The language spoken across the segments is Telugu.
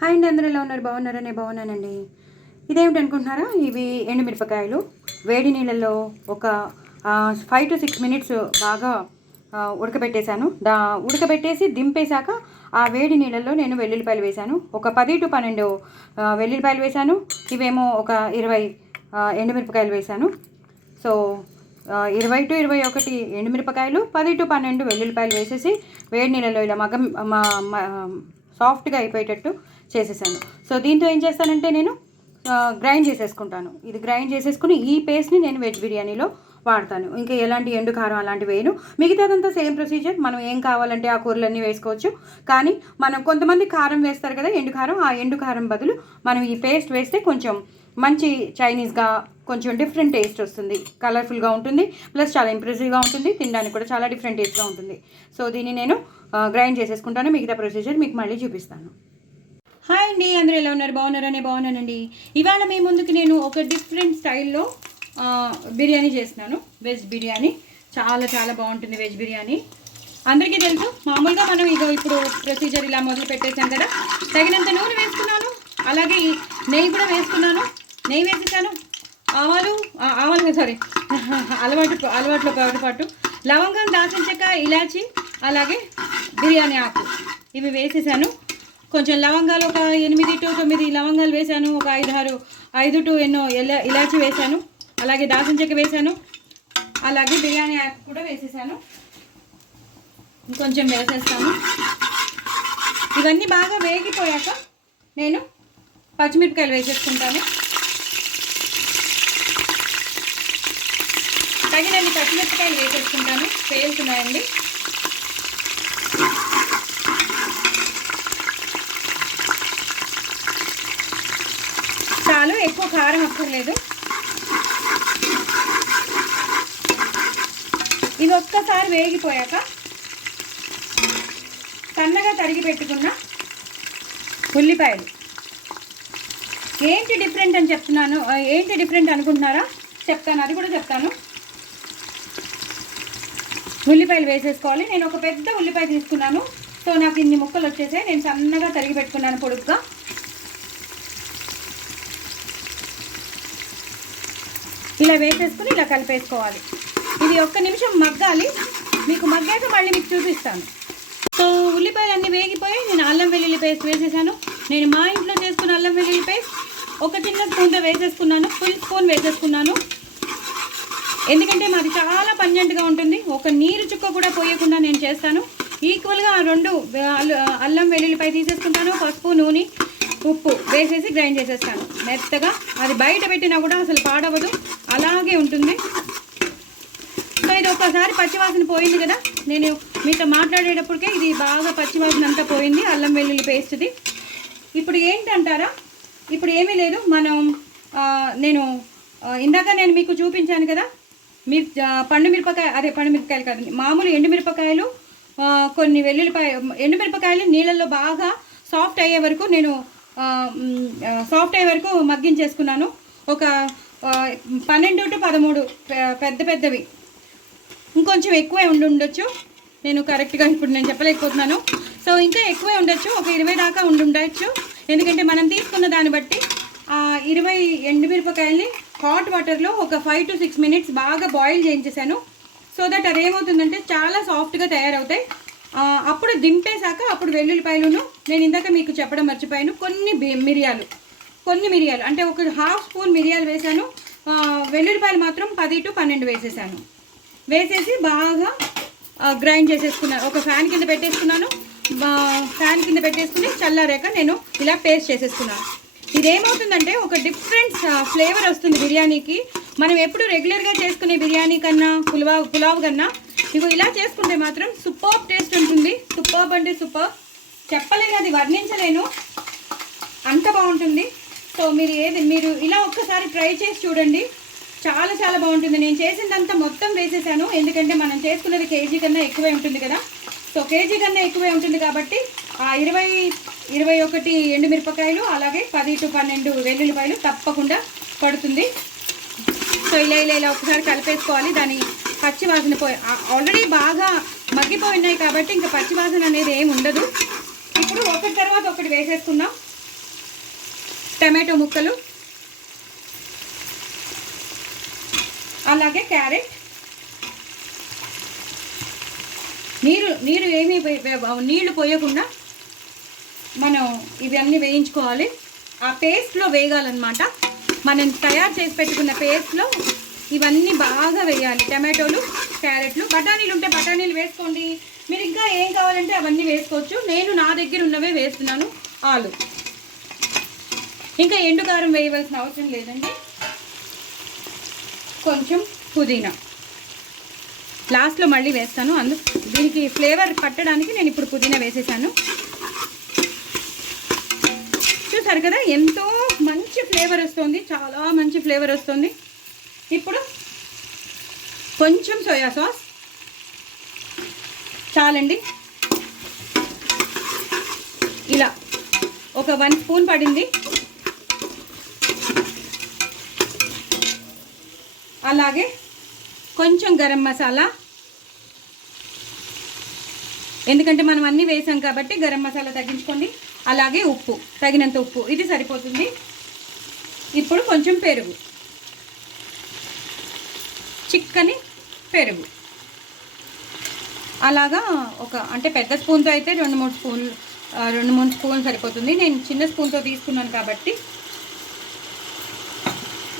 హాయ్ అండి, అందరూ ఎలా ఉన్నారు? బాగున్నారా? నేను బాగున్నానండి. ఇదేమిటి అనుకుంటున్నారా? ఇవి ఎండుమిరపకాయలు వేడి నీళ్ళల్లో ఒక 5 to 6 మినిట్స్ బాగా ఉడకబెట్టేశాను. ఉడకబెట్టేసి దింపేశాక ఆ వేడి నీళ్ళల్లో నేను వెల్లుల్లిపాయలు వేశాను. ఒక 10 to 12 వెల్లుల్లిపాయలు వేశాను. ఇవేమో ఒక 20 ఎండుమిరపకాయలు వేశాను. సో 20 to 21 ఎండుమిరపకాయలు, 10 to 12 వెల్లుల్లిపాయలు వేసేసి వేడి నీళ్ళలో ఇలా సాఫ్ట్గా అయిపోయేటట్టు చేసేసాను. సో దీంతో ఏం చేస్తానంటే నేను గ్రైండ్ చేసేసుకుంటాను. ఇది గ్రైండ్ చేసేసుకుని ఈ పేస్ట్ని నేను వెజ్ బిర్యానీలో వాడతాను. ఇంకా ఎలాంటి ఎండు కారం అలాంటివి వేయను. మిగతాదంతా సేమ్ ప్రొసీజర్. మనం ఏం కావాలంటే ఆ కూరలన్నీ వేసుకోవచ్చు. కానీ మనం కొంతమంది కారం వేస్తారు కదా, ఎండు కారం. ఆ ఎండు కారం బదులు మనం ఈ పేస్ట్ వేస్తే కొంచెం మంచి చైనీస్గా కొంచెం డిఫరెంట్ టేస్ట్ వస్తుంది. కలర్ఫుల్గా ఉంటుంది, ప్లస్ చాలా ఇంప్రెసివ్గా ఉంటుంది. తినడానికి కూడా చాలా డిఫరెంట్ టేస్ట్గా ఉంటుంది. సో దీన్ని నేను గ్రైండ్ చేసేసుకుంటాను. మిగతా ప్రొసీజర్ మీకు మళ్ళీ చూపిస్తాను. హాయ్ అండి, అందరూ ఎలా ఉన్నారు? బాగున్నారా? నేను బాగున్నానండి. ఇవాళ మీ ముందుకు నేను ఒక డిఫరెంట్ స్టైల్లో బిర్యానీ చేస్తున్నాను. వెజ్ బిర్యానీ చాలా చాలా బాగుంటుంది. వెజ్ బిర్యానీ అందరికీ తెలుసు. మామూలుగా మనం ఇప్పుడు ప్రొసీజర్ ఇలా మొదలు పెట్టేసాం కదా. తగినంత నూనె వేసుకున్నాను, అలాగే నెయ్యి కూడా వేసుకున్నాను. నెయ్యి వేసేసాను. ఆవాలు సారీ అలవాట్లో పాటు లవంగం, దాల్చిన చెక్క, ఇలాచి, అలాగే బిర్యానీ ఆకు ఇవి వేసేసాను. కొంచెం లవంగాలు ఒక 8 to 9 లవంగాలు వేసాను. ఒక 5 to ఎన్నో ఇలాచి వేసాను. అలాగే దాల్చిన చెక్క వేసాను. అలాగే బిర్యానీ ఆకు కూడా వేసేసాను. ఇంకొంచెం వేసేస్తాను. ఇవన్నీ బాగా వేగిపోయాక నేను పచ్చిమిరపకాయలు వేసేసుకుంటాను. తగినన్ని పచ్చిమిరపకాయలు వేసేసుకుంటాను. పేలుతున్నాయండి. చాలు, ఎక్కువ కారం అక్కర్లేదు. ఇవి ఒక్కసారి వేగిపోయాక సన్నగా తరిగి పెట్టుకున్న ఉల్లిపాయలు. ఏంటి డిఫరెంట్ అని చెప్తున్నాను, ఏంటి డిఫరెంట్ అనుకుంటున్నారా? చెప్తాను, అది కూడా చెప్తాను. ఉల్లిపాయలు వేసేసుకోవాలి. నేను ఒక పెద్ద ఉల్లిపాయ తీసుకున్నాను. సో నాకు ఇన్ని ముక్కలు వచ్చేసాయి. నేను సన్నగా తరిగి పెట్టుకున్నాను పొడుగ్గా. ఇలా వేసేసుకుని ఇలా కలిపేసుకోవాలి. ఇది 1 నిమిషం మగ్గాలి. మీకు మగ్గాక మళ్ళీ మీకు చూపిస్తాను. సో ఉల్లిపాయలు అన్నీ వేగిపోయి నేను అల్లం వెల్లుల్లి పేస్ట్ వేసేసాను. నేను మా ఇంట్లో చేసుకున్న అల్లం వెల్లుల్లి పేస్ట్ ఒక చిన్న స్పూన్తో వేసేసుకున్నాను. ఫుల్ స్పూన్ వేసేసుకున్నాను. ఎందుకంటే మాది చాలా పంజెంట్గా ఉంటుంది. ఒక నీరు చుక్క కూడా పోయకుండా నేను చేస్తాను. ఈక్వల్గా 2 అల్లం వెల్లుల్లిపాయ తీసేసుకుంటాను. పసుపు, నూనె, ఉప్పు వేసేసి గ్రైండ్ చేసేస్తాను మెత్తగా. అది బయట పెట్టినా కూడా అసలు పాడవదు, అలాగే ఉంటుంది. సో ఇది ఒక్కసారి పచ్చివాసన పోయింది కదా. నేను మీతో మాట్లాడేటప్పటికే ఇది బాగా పచ్చివాసన అంతా పోయింది అల్లం వెల్లుల్లి పేస్ట్ది. ఇప్పుడు ఏంటంటారా? ఇప్పుడు ఏమీ లేదు. నేను ఇందాక మీకు చూపించాను కదా, పండు మిరపకాయలు కాదు, మామూలు ఎండుమిరపకాయలు, కొన్ని ఎండుమిరపకాయలు నీళ్ళల్లో బాగా సాఫ్ట్ అయ్యే వరకు మగ్గించేసుకున్నాను. ఒక 12 to 13 పెద్దవి. ఇంకొంచెం ఎక్కువే ఉండొచ్చు. నేను కరెక్ట్గా ఇప్పుడు నేను చెప్పలేకపోతున్నాను. సో ఇంకా ఎక్కువే ఉండొచ్చు, ఒక 20 దాకా ఉండొచ్చు. ఎందుకంటే మనం తీసుకున్న దాన్ని బట్టి 20 ఎండుమిరపకాయల్ని హాట్ వాటర్లో ఒక 5 to 6 మినిట్స్ బాగా బాయిల్ చేయించేసాను. సో దట్ అదేమవుతుందంటే చాలా సాఫ్ట్గా తయారవుతాయి. అప్పుడు దింపేశాక అప్పుడు వెల్లుల్లిపాయలను నేను ఇందాక మీకు చెప్పడం మర్చిపోయాను. కొన్ని మిరియాలు అంటే ఒక 1/2 స్పూన్ మిరియాలు వేసాను. వెల్లుల్లిపాయలు మాత్రం 10 to 12 వేసేసాను. వేసేసి బాగా గ్రైండ్ చేసేసుకున్నాను. ఒక ఫ్యాన్ కింద పెట్టేసుకుని చల్లారాక నేను ఇలా పేస్ట్ చేసేసుకున్నాను. ఇదేమవుతుందంటే ఒక డిఫరెంట్ ఫ్లేవర్ వస్తుంది బిర్యానీకి. మనం ఎప్పుడు రెగ్యులర్గా చేసుకునే బిర్యానీ కన్నా పులావ్ కన్నా ఇలా చేసుకుంటే మాత్రం సూపర్ టేస్ట్ ఉంటుంది. సూపర్ అంటే సూపర్, చెప్పలేను, అది వర్ణించలేను, అంత బాగుంటుంది. సో మీరు ఇలా ఒక్కసారి ట్రై చేసి చూడండి. చాలా చాలా బాగుంటుంది. నేను చేసిందంతా మొత్తం వేసేసాను. ఎందుకంటే మనం చేసుకున్నది కేజీ కన్నా ఎక్కువే ఉంటుంది కదా. సో కేజీ కన్నా ఎక్కువే ఉంటుంది కాబట్టి 21 ఎండుమిరపకాయలు, అలాగే 10 to 12 వెల్లుల్లిపాయలు తప్పకుండా పడుతుంది. సో ఇలా ఒకసారి కలిపేసుకోవాలి. దాని పచ్చివాసన ఆల్రెడీ బాగా మగ్గిపోయి ఉన్నాయి కాబట్టి ఇంకా పచ్చివాసన అనేది ఏమి ఉండదు. ఇప్పుడు ఒకటి తర్వాత ఒకటి వేసేసుకుందాం. టమాటో ముక్కలు, అలాగే క్యారెట్. నీరు ఏమీ నీళ్లు పోయకుండా మనం ఇవన్నీ వేయించుకోవాలి. ఆ పేస్ట్లో వేయాలన్నమాట. మనం తయారు చేసి పెట్టుకున్న పేస్ట్లో ఇవన్నీ బాగా వేయాలి. టమాటోలు, క్యారెట్లు, బఠానీలు ఉంటే బఠానీలు వేసుకోండి. మీరు ఇంకా ఏం కావాలంటే అవన్నీ వేసుకోవచ్చు. నేను నా దగ్గర ఉన్నవే వేస్తున్నాను. ఆలు, ఇంకా ఎండు కారం వేయవలసిన అవసరం లేదండి. కొంచెం పుదీనా లాస్ట్లో మళ్ళీ వేస్తాను. దీనికి ఫ్లేవర్ పట్టడానికి నేను ఇప్పుడు పుదీనా వేసేసాను. చూసారు కదా ఎంతో మంచి ఫ్లేవర్ వస్తుంది, చాలా మంచి ఫ్లేవర్ వస్తుంది. ఇప్పుడు కొంచెం సోయా సాస్ చాలండి. ఇలా ఒక 1 స్పూన్ పడింది. అలాగే కొంచెం గరం మసాలా, ఎందుకంటే మనం అన్నీ వేసాం కాబట్టి గరం మసాలా తగ్గించుకోండి. అలాగే ఉప్పు, తగినంత ఉప్పు, ఇది సరిపోతుంది. ఇప్పుడు కొంచెం పెరుగు, చిక్కని పెరుగు. అలాగా అంటే పెద్ద స్పూన్తో అయితే 2-3 స్పూన్లు సరిపోతుంది. నేను చిన్న స్పూన్తో తీసుకున్నాను కాబట్టి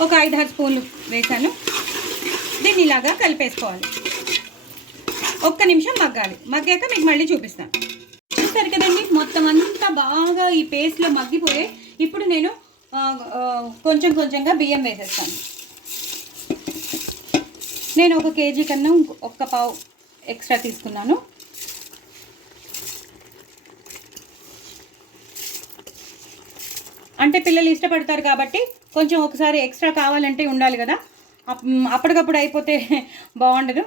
ఒక 5-6 స్పూన్లు వేసాను. దీన్ని ఇలాగా కలిపేసుకోవాలి. 1 నిమిషం మగ్గాలి. మగ్గాక మీకు మళ్ళీ చూపిస్తాను. చూస్తారు కదండి మొత్తం అంతా బాగా ఈ పేస్ట్లో మగ్గిపోయే. ఇప్పుడు నేను కొంచెంగా బియ్యం వేసేస్తాను. నేను 1 కేజీ కన్నా 1 పావు ఎక్స్ట్రా తీసుకున్నాను. అంటే పిల్లలు ఇష్టపడతారు కాబట్టి కొంచెం ఒకసారి ఎక్స్ట్రా కావాలంటే ఉండాలి కదా, అప్పటికప్పుడు అయిపోతే బాగుండదు.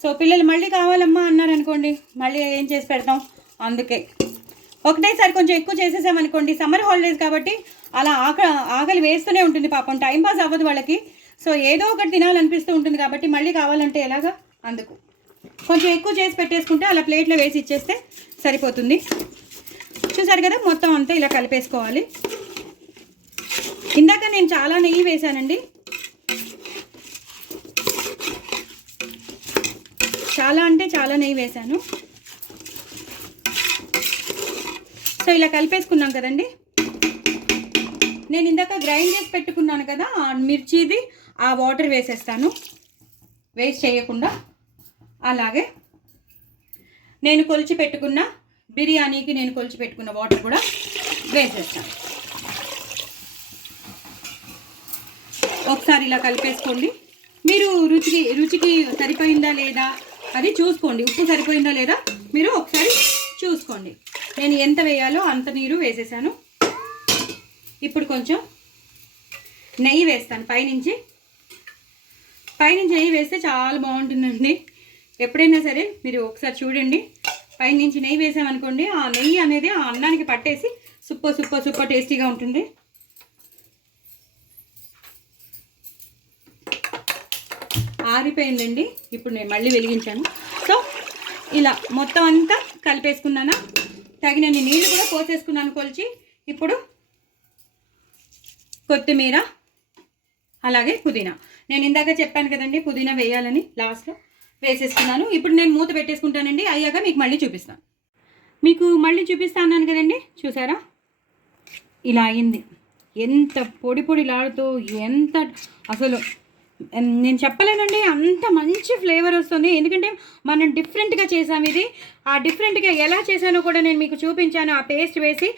సో పిల్లలు మళ్ళీ కావాలమ్మా అన్నారనుకోండి, మళ్ళీ ఏం చేసి పెడతాం. అందుకే ఒకటేసారి కొంచెం ఎక్కువ చేసేసామనుకోండి, సమ్మర్ హాలిడేస్ కాబట్టి అలా ఆకలి వేస్తూనే ఉంటుంది పాపం, టైంపాస్ అవ్వదు వాళ్ళకి. సో ఏదో ఒకటి తినాలనిపిస్తూ ఉంటుంది కాబట్టి మళ్ళీ కావాలంటే ఎలాగా, అందుకు కొంచెం ఎక్కువ చేసి పెట్టేసుకుంటే అలా ప్లేట్లో వేసి ఇచ్చేస్తే సరిపోతుంది. చూసారు కదా మొత్తం అంతా ఇలా కలిపేసుకోవాలి. ఇందాక నేను చాలా నెయ్యి వేసానండి, చాలా అంటే చాలా నెయ్యి వేసాను. సో ఇలా కలిపేసుకున్నాం కదండి. నేను ఇందాక గ్రైండ్ చేసి పెట్టుకున్నాను కదా ఆ మిర్చిది, ఆ వాటర్ వేసేస్తాను వేస్ట్ చేయకుండా. అలాగే నేను కొలిచి పెట్టుకున్న బిర్యానీకి నేను కొలిచి పెట్టుకున్న వాటర్ కూడా వేసేస్తాను. ఒకసారి ఇలా కలిపేసుకోండి. మీరు రుచికి సరిపోయిందా లేదా అది చూసుకోండి. ఉప్పు సరిపోయిందా లేదా మీరు ఒకసారి చూసుకోండి. నేను ఎంత వేయాలో అంత నీరు వేసేసాను. ఇప్పుడు కొంచెం నెయ్యి వేస్తాను పైనుంచి నెయ్యి వేస్తే చాలా బాగుంటుందండి. ఎప్పుడైనా సరే మీరు ఒకసారి చూడండి, పైనుంచి నెయ్యి వేసామనుకోండి, ఆ నెయ్యి అనేది ఆ అన్నానికి పట్టేసి సూపర్ టేస్టీగా ఉంటుంది. ఆరిపోయిందండి. ఇప్పుడు నేను మళ్ళీ వెలిగించాను. సో ఇలా మొత్తం అంతా కలిపేసుకున్నాను. తగినన్ని నీళ్ళు కూడా పోసేసుకున్నాను కొలిచి. ఇప్పుడు కొత్తిమీర అలాగే పుదీనా, నేను ఇందాక చెప్పాను కదండి పుదీనా వేయాలని, లాస్ట్లో వేసేసుకున్నాను. ఇప్పుడు నేను మూత పెట్టేసుకుంటానండి. అయ్యాక మీకు మళ్ళీ చూపిస్తాను. మీకు మళ్ళీ చూపిస్తాను కదండి, చూసారా ఇలా అయింది. ఎంత పొడిలాడుతూ, ఎంత అసలు నేను చెప్పలేనండి, అంత మంచి ఫ్లేవర్ వస్తుంది. ఎందుకంటే మనం డిఫరెంట్గా చేసాం ఇది. ఆ డిఫరెంట్గా ఎలా చేశానో కూడా నేను మీకు చూపించాను. ఆ పేస్ట్ వేసి,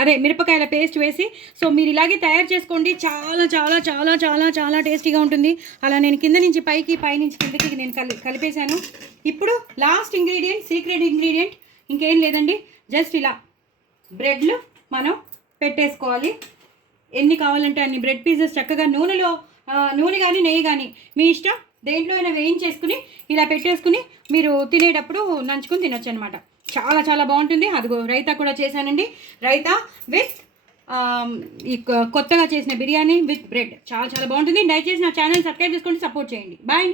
అదే మిరపకాయల పేస్ట్ వేసి. సో మీరు ఇలాగే తయారు చేసుకోండి. చాలా చాలా చాలా చాలా చాలా టేస్టీగా ఉంటుంది. అలా నేను కింద నుంచి పైకి, పైనుంచి కిందకి నేను కలిపేశాను. ఇప్పుడు లాస్ట్ ఇంగ్రీడియంట్, సీక్రెట్ ఇంగ్రీడియంట్ ఇంకేం లేదండి, జస్ట్ ఇలా బ్రెడ్లు మనం పెట్టేసుకోవాలి. ఎన్ని కావాలంటే అన్ని బ్రెడ్ పీసెస్ చక్కగా నూనె కానీ నెయ్యి కానీ మీ ఇష్టం, దేంట్లో అయినా వేయించేసుకుని ఇలా పెట్టేసుకుని మీరు తినేటప్పుడు నంచుకుని తినొచ్చు అనమాట. చాలా చాలా బాగుంటుంది. అదిగో రైతా కూడా చేశానండి. రైతా విత్ ఈ కొత్తగా చేసిన బిర్యానీ విత్ బ్రెడ్ చాలా చాలా బాగుంటుంది. దయచేసి నా ఛానల్ సబ్స్క్రైబ్ చేసుకోండి, సపోర్ట్ చేయండి. బాయ్.